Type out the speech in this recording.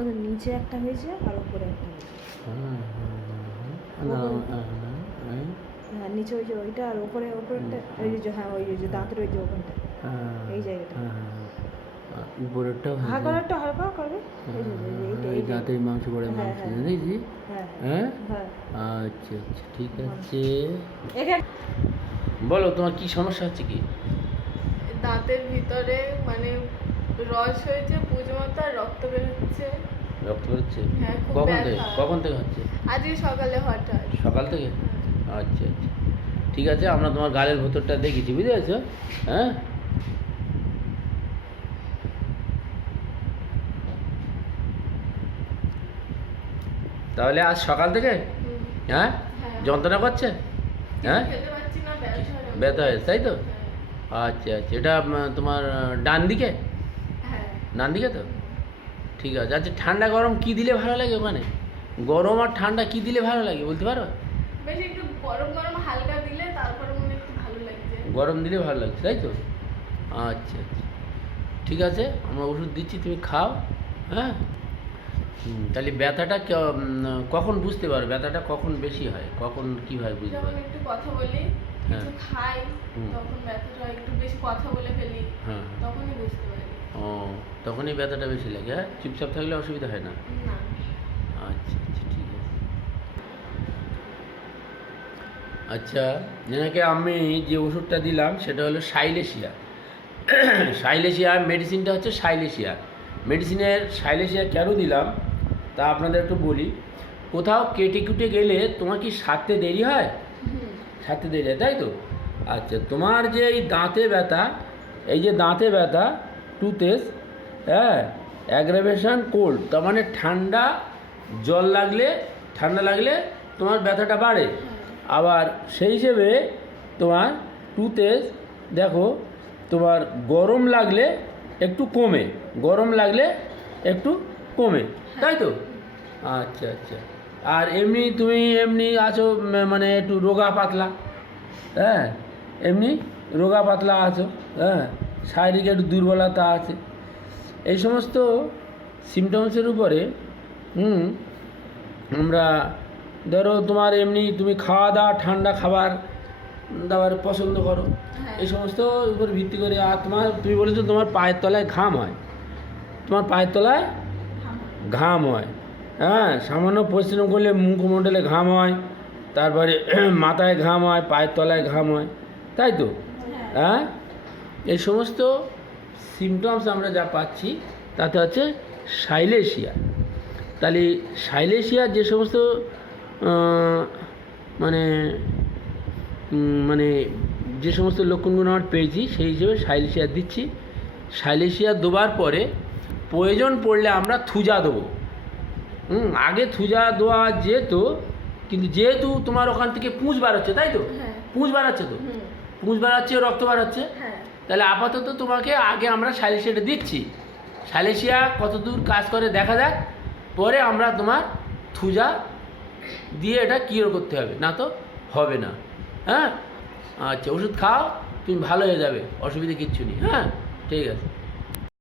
ওদের নিচে একটা হয়েছে আর উপরে একটা হয়েছে। হ্যাঁ নিচে ওই যে ওইটা আর উপরেরটা ওই যে হ্যাঁ ওই যে দাঁতের ওই যে ওখানটা এই জায়গাটা উপরেরটা হালকা হালকা করবে এই দাঁতের মাংস করে মাংস দেখি। হ্যাঁ আচ্ছা আচ্ছা ঠিক আছে। বলো তোমার কি সমস্যা হচ্ছে? কি দাঁতের ভিতরে মানে রস হয়েছে পুজো মতো আর রক্ত বেরোচ্ছে। রক্ত বেরোচ্ছে? হ্যাঁ খুব কখন থেকে হচ্ছে? আজকে সকালে হঠাৎ। সকাল থেকে? আচ্ছা আচ্ছা ঠিক আছে, আমরা তোমার গালের ভেতরটা দেখেছি, বুঝতে পেরেছো? হ্যাঁ তাহলে আজ সকাল থেকে হ্যাঁ যন্ত্রণা করছে? হ্যাঁ ব্যথা হয়েছে তাই তো? আচ্ছা আচ্ছা এটা তোমার ডান দিকে? ডান দিকে তো? ঠিক আছে। আচ্ছা ঠান্ডা গরম কি দিলে ভালো লাগে ওখানে? গরম আর ঠান্ডা কি দিলে ভালো লাগে বলতে পারো? বেশি একটু গরম গরম হালকা দিলে তারপরে মনে একটু ভালো লাগছে। গরম দিলে ভালো লাগছে তাই তো? আচ্ছা আচ্ছা ঠিক আছে, আমরা ওষুধ দিচ্ছি, তুমি খাও। হ্যাঁ তাহলে ব্যথাটা কখন বুঝতে পারো? ব্যথাটা কখন বেশি হয়, কখন কীভাবে বুঝতে পারো? একটু কথা বলি, কিছু খাই, তখন ব্যথাটা একটু বেশি কথা বলে ফেলি, তখনই বুঝতে পারি। ও তখনই ব্যথাটা বেশি লাগে? হ্যাঁ চুপচাপ থাকলে অসুবিধা হয় না? না। আচ্ছা আচ্ছা ঠিক আছে। আচ্ছা যেনাকে আমি যে ওষুধটা দিলাম সেটা হলো সাইলেশিয়া। সাইলেশিয়া মেডিসিনটা হচ্ছে সাইলেশিয়া। মেডিসিনের সাইলেশিয়া কেন দিলাম তা আপনাদের একটু বলি। কোথাও কেটে কুটে গেলে তোমার কি সারতে দেরি হয়? সারতে দেরি হয় তাই তো? আচ্ছা তোমার যে এই দাঁতে ব্যথা, এই যে দাঁতে ব্যথা টুথেস, হ্যাঁ অ্যাগ্রাভেশন কোল্ড, তার মানে ঠান্ডা লাগলে তোমার ব্যথাটা বাড়ে। আবার সেই হিসেবে তোমার টুথেস দেখো তোমার গরম লাগলে একটু কমে, তাই তো? আচ্ছা আচ্ছা আর তুমি আছো মানে একটু রোগা পাতলা, হ্যাঁ এমনি রোগা পাতলা আছো, হ্যাঁ শারীরিক একটু দুর্বলতা আছে। এই সমস্ত সিমটমসের উপরে আমরা ধরো তোমার এমনি তুমি খাওয়া দাওয়া ঠান্ডা খাবার দাবার পছন্দ করো, এই সমস্ত উপর ভিত্তি করে। আর তুমি বলেছো তোমার পায়ের তলায় ঘাম হয়, তোমার পায়ের তলায় ঘাম হয়, হ্যাঁ সামান্য পরিশ্রম করলে মুখমণ্ডলে ঘাম হয়, তারপরে মাথায় ঘাম হয়, পায়ের তলায় ঘাম হয়, তাই তো? হ্যাঁ এই সমস্ত সিমটমস আমরা যা পাচ্ছি তাতে হচ্ছে সাইলেশিয়া। তাহলে সাইলেশিয়া যে সমস্ত মানে মানে যে সমস্ত লক্ষণগুলো আমার পেয়েছি সেই হিসেবে সাইলেশিয়া দিচ্ছি। সাইলেশিয়া দেওয়ার পরে প্রয়োজন পড়লে আমরা থুজা দেবো। আগে থুজা দেওয়া যেত, কিন্তু যেহেতু তোমার ওখান থেকে পুঁজ বাড়াচ্ছে তাই তো? পুঁজ বাড়াচ্ছে তো, পুঁজ বাড়াচ্ছে, রক্ত বাড়াচ্ছে, তাহলে আপাতত তোমাকে আগে আমরা সাইলেশিয়াটা দিচ্ছি। সাইলেশিয়া কতদূর কাজ করে দেখা যাক, পরে আমরা তোমার থুজা দিয়ে এটা কিওর করতে হবে, না তো হবে না। হ্যাঁ আচ্ছা ওষুধ খাও, তুমি ভালো হয়ে যাবে, অসুবিধা কিচ্ছু নেই। হ্যাঁ ঠিক আছে।